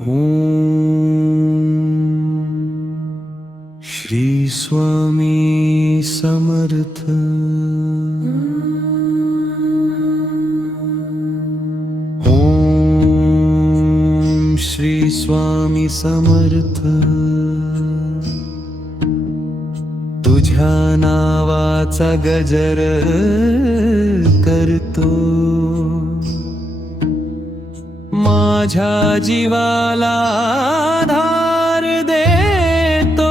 ओम श्री स्वामी समर्थ। ओम श्री स्वामी समर्थ। तुझ्या नावाचा गजर करतो, माझ्या जीवाला आधार देतो।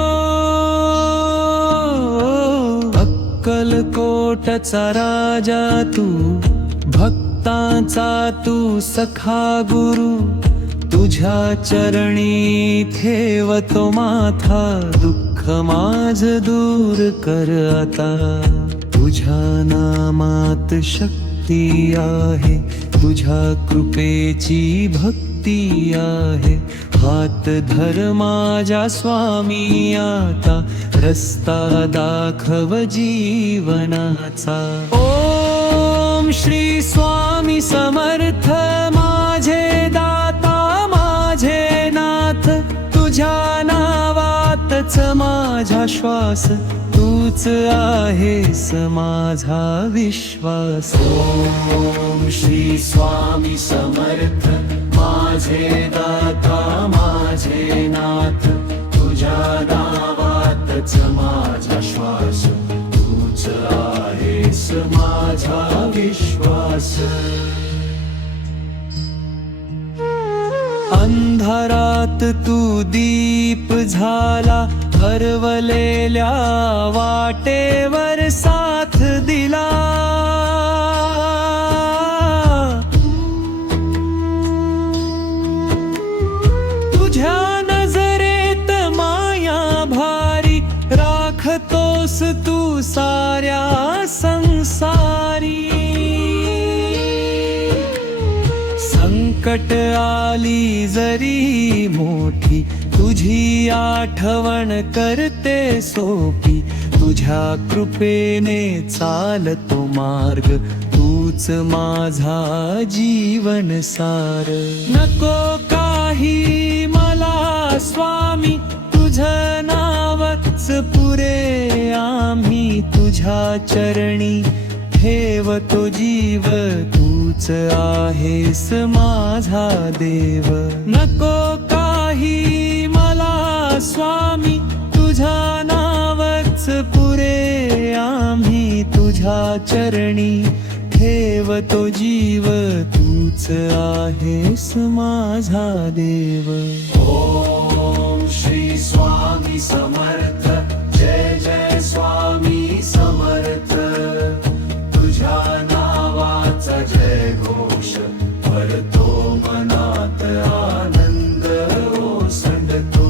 अक्कलकोटचा राजा तू, भक्तांचा तू सखा गुरु। तुझ्या चरणी ठेवतो माथा, दुःख माझ दूर कर आता। तुझ्या नामात शक्ती आहे, तुझ्या कृपेची भक्ती आहे। हात धर माझ्या स्वामी आता, रस्ता दाखव जीवनाचा। ओम श्री स्वामी समर्थ, माझे दाता माझे नाथ। तुझ्या नावातच माझा श्वास, तूच आहेस माझा विश्वास। ओम श्री स्वामी समर्थ, माझे दाता माझे नाथ। तुझ्या नावातच माझा श्वास, तूच आहेस माझा विश्वास। अंधारात तू दीप झाला, हरवलेल्या वाटेवर साथ दिला। तुझ्या नजरेत माया भारी, राखतोस तू साऱ्या संसारी। संकट आली जरी मोठी, तुझी आठवण करते सोपी। तुझ्या कृपेने चालतो मार्ग, तूच माझा जीवन सार। नको काही मला स्वामी, तुझं नावच पुरे आम्ही। तुझ्या चरणी ठेवतो जीव, तूच आहेस माझा देव। नको काही मला स्वामी, तुझ्या नावच पुरे आम्ही। तुझ्या चरणी ठेवतो जीव, तूच आहेस माझा देव। ओम श्री स्वामी समर्थ, जय जय स्वामी समर्थ। तुझ्या नावाचा जय घोष, भरतो मनात आनंद ओसंडतो।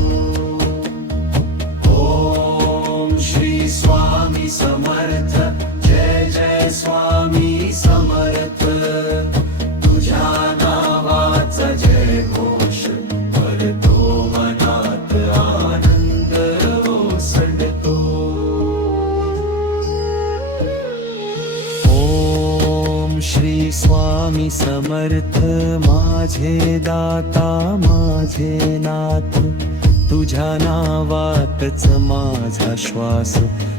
ओम श्री स्वामी समर्थ, जय जय स्वामी समर्थ। तुझ्या नावाचा जय घोष, भरतो मनात आनंद ओसंडतो। ओम श्री स्वामी समर्थ, माझे दाता माझे नाथ। तुझ्या नावातच माझा श्वास,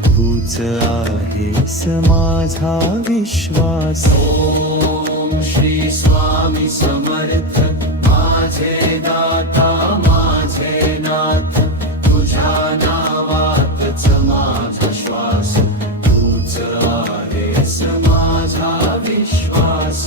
तूच आहेस माझा विश्वास। ओम श्री स्वामी समर्थ, माझे दाता माझे नाथ। तुझ्या नावातच माझा श्वास, तूच आहेस माझा विश्वास।